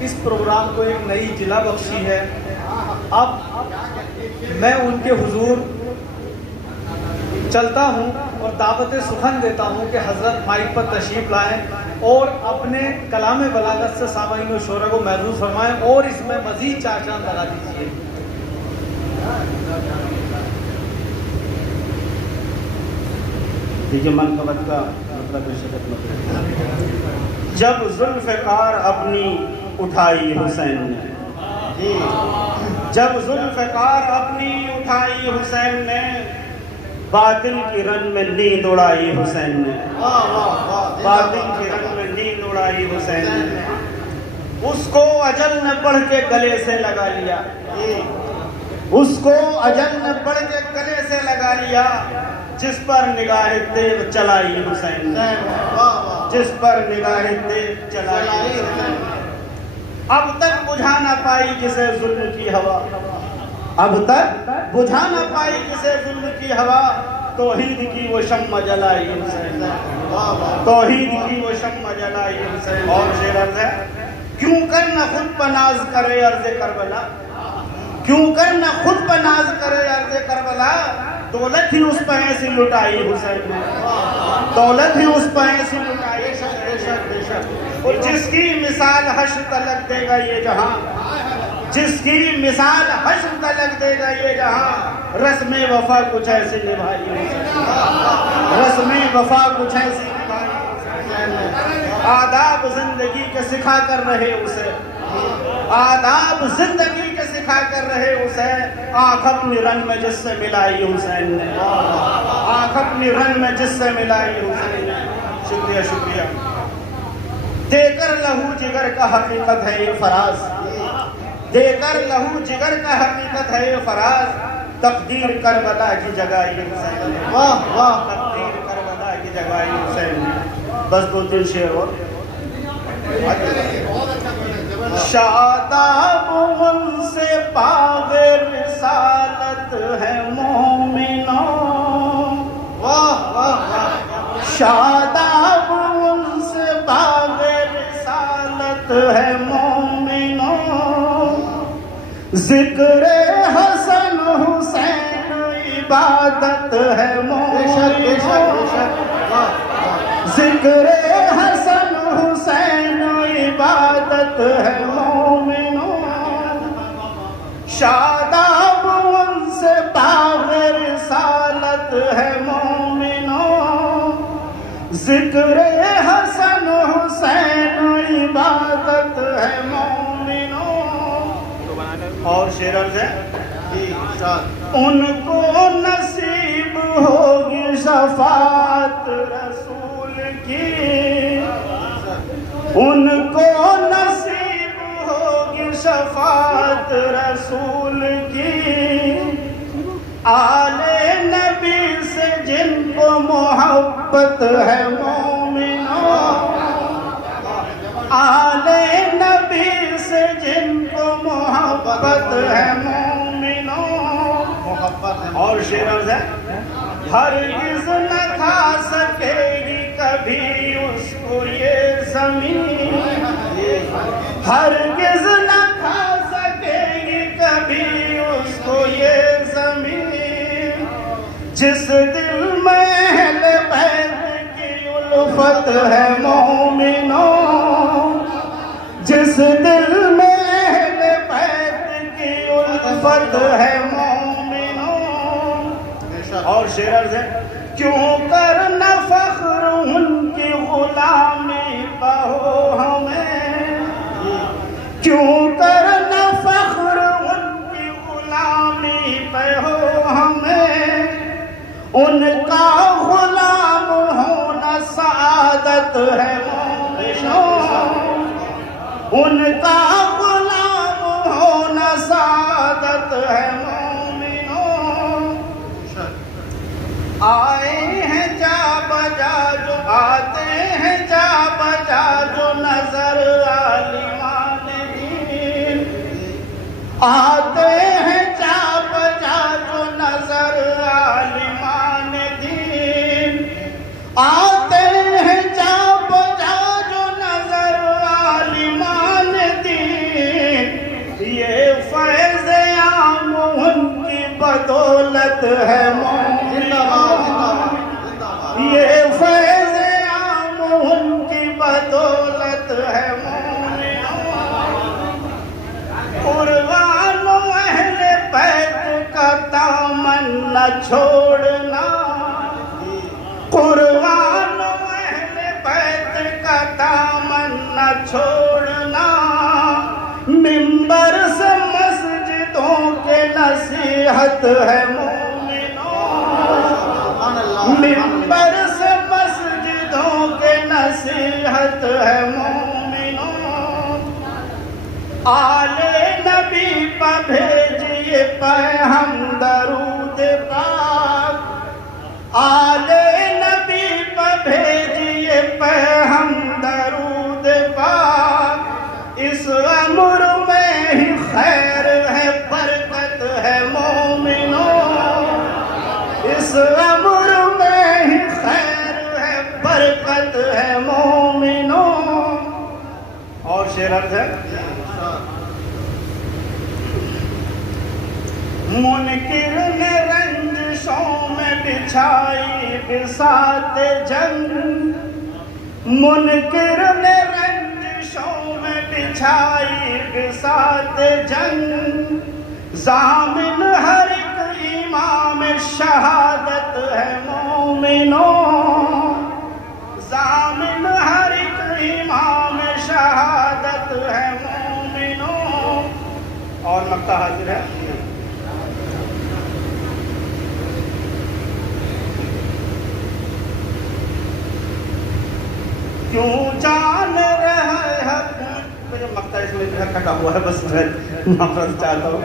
اس programme کو ایک نئی جلا بخشی ہے۔ اب میں ان کے حضور چلتا ہوں اور دعوت سخن دیتا ہوں کہ حضرت مائک پر تشریف لائیں اور اپنے کلام بلاغت سے سامعین و شعراء کو محظوظ فرمائیں اور اس میں مزید چار چاند لگا دیجیے۔ دیکھیے منقبت کا مطلب جب ذوالفقار اپنی اٹھائی حسین نے، جب ذوالفقار اپنی اٹھائی حسین نے، باطل کی رن میں نیند اڑائی حسین نے، باطل کی رن میں نیند اڑائی حسین نے، اس کو اجل نے پڑھ کے گلے سے لگا لیا، اس کو اجل نے پڑھ کے گلے سے لگا لیا، جس پر نگاہ تیغ چلائی حسین نے، جس پر نگاہ تیغ چلائی حسین نے۔ اب تک بجھا نہ پائی کسے ظلم کی ہوا، اب تک بجھا نہ پائی کسے ظلم کی ہوا، توحید کی وہ شمع جلائی حسین نے، توحید کی وہ شمع جلائی حسین۔ اور شعر عرض ہے، کیوں کر نہ خود پہ ناز کرے عرض کربلا، کیوں کر نہ خود پہ ناز کرے عرض کربلا، دولت ہی اس پہ ایسی لٹائی حسین نے، دولت ہی اس پہ ایسی لٹائی اور جس کی مثال حشر تلک دے گا یہ جہاں، جس کی مثال حشر تلک دے گا یہ جہاں، رسم وفا کچھ ایسی نبھائی حسین، رسم وفا کچھ ایسی نبھائی حسین نے۔ آداب زندگی کے سکھا کر رہے اسے، آداب زندگی کے سکھا کر رہے اسے، آنکھ اپنی رن میں جس سے ملائی حسین نے، آنکھ اپنی رن میں جس سے ملائی حسین نے۔ شکریہ شکریہ۔ دے کر لہو جگر کا حقیقت ہے یہ فراز، دے کر لہو جگر کا حقیقت ہے یہ فراز، تقدیر کربلا کی جگائی حسین نے، واہ واہ، تقدیر کربلا کی جگائی حسین نے۔ بس دو تین شعر اور۔ شاداب ان سے پاغ رسالت ہے مومنوں، واہ واہ، شاداب ان سے پاغ رسالت ہے مومنوں، ذکر حسن حسین عبادت ہے مومنوں، ذکر حسن حسین عبادت ہے مومنوں، شاداب ان سے باغ رسالت ہے مومنوں، ذکر حسن حسین عبادت ہے مومنوں۔ اور شعر عرض ہے، ان کو نصیب ہوگی شفاعت رسول کی، ان کو نصیب ہوگی شفاعت رسول کی، آل نبی سے جن کو محبت ہے مومنوں، آل نبی سے جن کو محبت ہے مومنوں۔ اور شعر عرض ہے، ہرگز نہ کھا سکے گی کبھی اس کو یہ زمین، ہرگز نہ کھا سکے گی کبھی اس کو یہ زمین، جس دل میں اہل بیت کی الفت ہے مومنوں، جس دل میں اہل بیت کی الفت ہے مومنوں۔ اور شعر عرض ہے، کیوں کرنا فخر ان کی غلامی پہ ہو ہمیں، کیوں کرنا فخر ان کی غلامی پہ ہو ہمیں، ان کا غلام ہونا سعادت ہے مومنوں، ان کا غلام ہونا سعادت ہے مومنوں۔ آئے ہیں جا بجا جو، آتے ہیں جا بجا جو نظر عالمان دین، آتے ہیں جا بجا جو نظر عالمان دین، آتے ہیں جا بجا جو نظر عالمان دین، بدولت ہے مومنوں، یہ فیض عام ان کی بدولت ہے مومنوں، قربان و اہل بیت کا دامن نہ چھوڑنا، قربان و اہل بیت کا دامن نہ چھوڑنا، ممبر سے مسجدوں کے نصیحت ہے مومنوں، ممبر سے مسجدوں کے نصیحت ہے مومنوں، آل نبی پر بھیجیے پیغام درود پاک، آل نبی پر بھیجیے پیغام درود پاک، اس امر میں ہی خیر ہے برکت ہے مومنوں، اس امر میں ہی خیر ہے برکت ہے مومنوں۔ اور شعر عرض ہے، منکر نے رنجشوں میں بچھائی بساط جنگ، منکر نے رنجشوں میں بچھائی بساط جنگ، ضامن ہر ایک امام شہادت ہے مومنوں، ضامن ہر ایک امام شہادت ہے مومنوں۔ اور مکہ حاضر ہے، کیوں جان رہا ہے، میرے مقطع اس میں جو ہے کٹا ہوا ہے، بس میں معذرت چاہتا ہوں۔